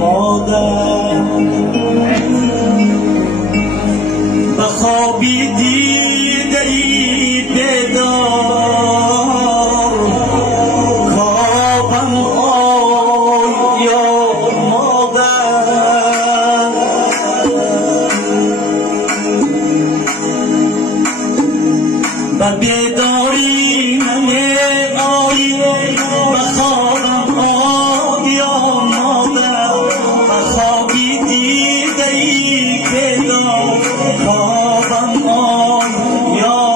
مادر بخوابی دیده ای بیدار خوابم آی یا مادر و بیداری منه آی بخوابم آی یا مادر بخوابی دیده ای بیدار خوابم آی یا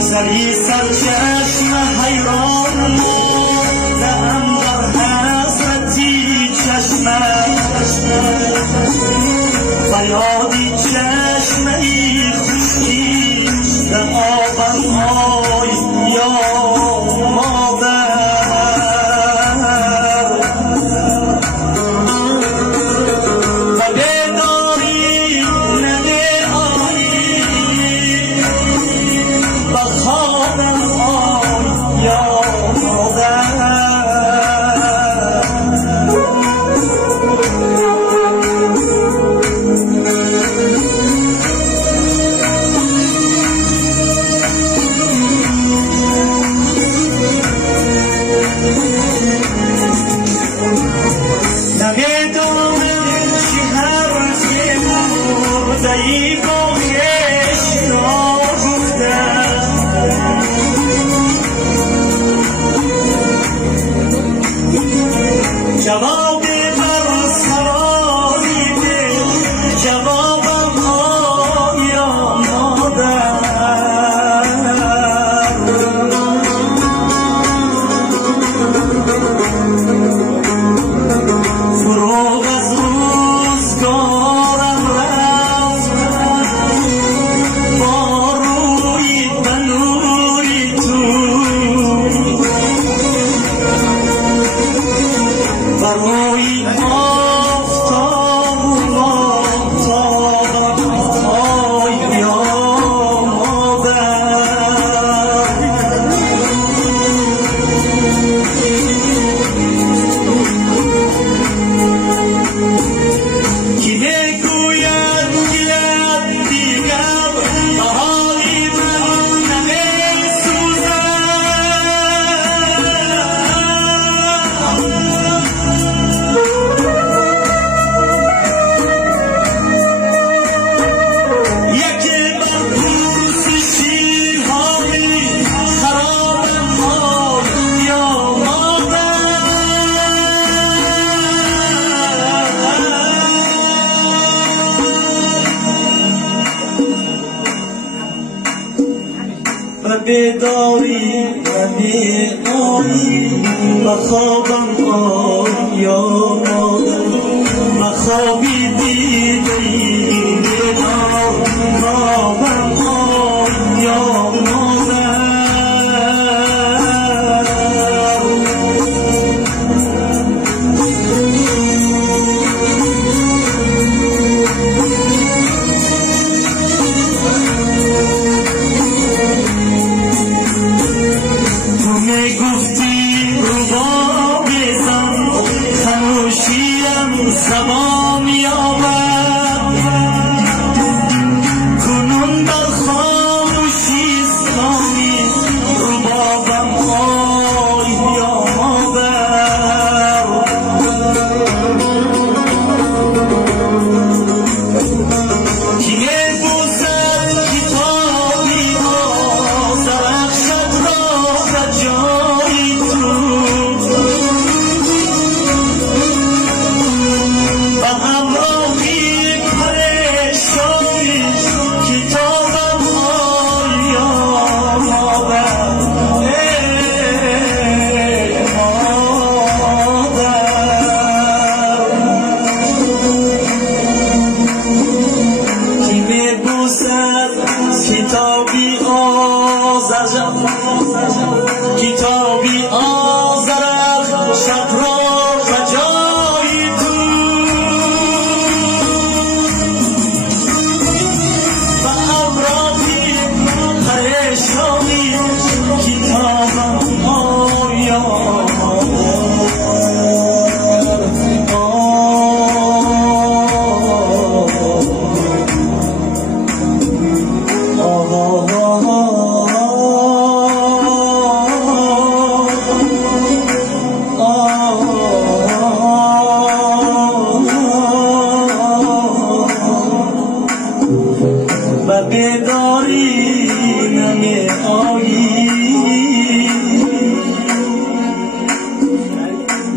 سری سرچشم حیران دهم در حسرتی چشمش فریادی چشم ای خشکی در آبم آی یا مادر و بیداری نده آیی بخوابم آی یا مادر نمیدونم چی حرفی مردهی با خش را گفتم جواب بر سوالی ده جوابم آی یا مادر فروغ از روزگارم رفت با روی بنوری تو و روی آفتاب و آفتابم آی یا مادر کی میگوید گیرد دیگر بهاری من نمیسوزد یکی بر پوست شیرهایی خرابم آی یا و بیداری منی آیی بخوابم آی یا مادر بخوابی دیده ای بیدار خوابم آی یا مادر تو میگفتی رباب بزن خموشیم زبان یابد کنون در خاموشی اسلامی ربابم آی یا مادر کی میبوسد کتابی ها درخشد را در جایی تو و همراهی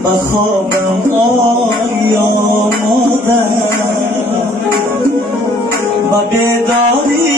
و خوابم آیا مادر و بیداری